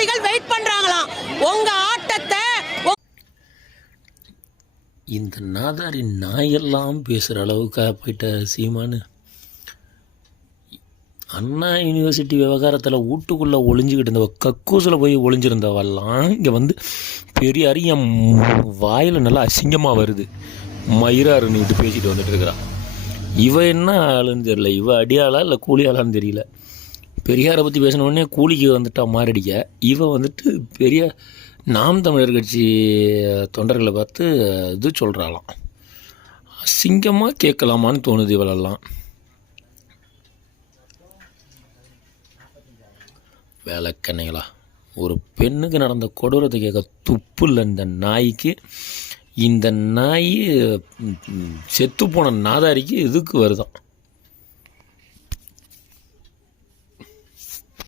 தம்பிகள் வெயிட் பண்றாங்களாம் உங்க ஆட்டத்தை. இந்த நாதாரி நாயெல்லாம் பேசுகிற அளவுக்கு போயிட்ட சீமானு. அண்ணா யூனிவர்சிட்டி விவகாரத்தில் வீட்டுக்குள்ளே ஒளிஞ்சிக்கிட்டு இருந்தவ, கக்கூசில் போய் ஒளிஞ்சிருந்தவெல்லாம் இங்கே வந்து பெரியார் என் வாயில் நல்லா அசிங்கமாக வருது மயிராருன்னுக்கிட்டு பேசிட்டு வந்துட்டு இருக்கிறான். இவ என்ன ஆளுன்னு தெரியல, இவ அடியாளா இல்லை கூலி ஆளான்னு தெரியல. பெரியாரை பற்றி பேசினோடனே கூலிக்கு வந்துட்டா மாரடிக்க, இவ வந்துட்டு பெரிய நாம் தமிழர் கட்சி தொண்டர்களை பார்த்து இது சொல்கிறாளாம். அசிங்கமாக கேட்கலாமான்னு தோணுது இவளெல்லாம். வேலைக்கண்ணைகளா, ஒரு பெண்ணுக்கு நடந்த கொடூரத்தை கேட்க துப்பு இல்லை இந்த நாய்க்கு. இந்த நாய் செத்துப்போன நாதாரிக்கு இதுக்கு வருதான்.